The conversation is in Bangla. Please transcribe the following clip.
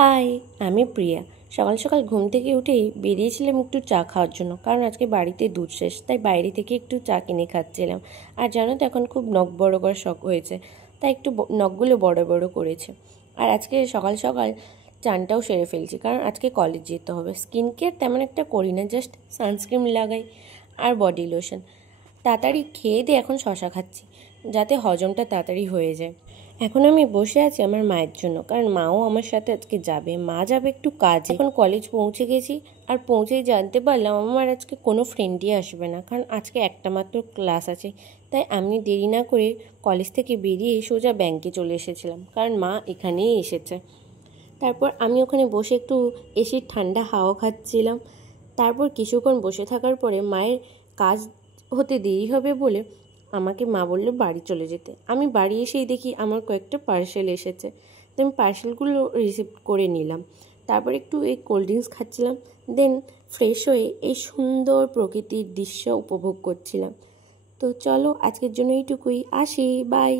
হাই, আমি প্রিয়া। সকাল সকাল ঘুম থেকে উঠেই বেরিয়েছিলাম একটু চা খাওয়ার জন্য, কারণ আজকে বাড়িতে দুধ শেষ, তাই বাইরে থেকে একটু চা কিনে খাচ্ছিলাম। আর জানো তো এখন খুব নখ বড় করার শখ হয়েছে, তাই একটু নখগুলো বড় বড় করেছে। আর আজকে সকাল সকাল চানটাও সেরে ফেলছি, কারণ আজকে কলেজ যেতে হবে। স্কিন কেয়ার তেমন একটা করি না, জাস্ট সানস্ক্রিন লাগাই আর বডি লোশন। তাড়াতাড়ি খেয়ে দিয়ে এখন শশা খাচ্ছি, যাতে হজমটা তাড়াতাড়ি হয়ে যায়। এখন আমি বসে আছি আমার মায়ের জন্য, কারণ মাও আমার সাথে আজকে যাবে। মা যাবে একটু কাজে। এখন কলেজ পৌঁছে গেছি, আর পৌঁছেই জানতে পারলাম আমার আজকে কোনো ফ্রেন্ডই আসবে না, কারণ আজকে একটা মাত্র ক্লাস আছে। তাই আমি দেরি না করে কলেজ থেকে বেরিয়ে সোজা ব্যাংকে চলে এসেছিলাম, কারণ মা এখানেই এসেছে। তারপর আমি ওখানে বসে একটু এসির ঠান্ডা হাওয়া খাচ্ছিলাম। তারপর কিছুক্ষণ বসে থাকার পরে মায়ের কাজ হতে দেরি হবে বলে আমাকে মা বললো বাড়ি চলে যেতে। আমি বাড়ি এসেই দেখি আমার কয়েকটা পার্সেল এসেছে, তো আমি পার্সেলগুলো রিসিভ করে নিলাম। তারপর একটু এই কোল্ড ড্রিঙ্কস খাচ্ছিলাম, দেন ফ্রেশ হয়ে এই সুন্দর প্রকৃতির দৃশ্য উপভোগ করছিলাম। তো চলো, আজকের জন্য এইটুকুই, আসি, বাই।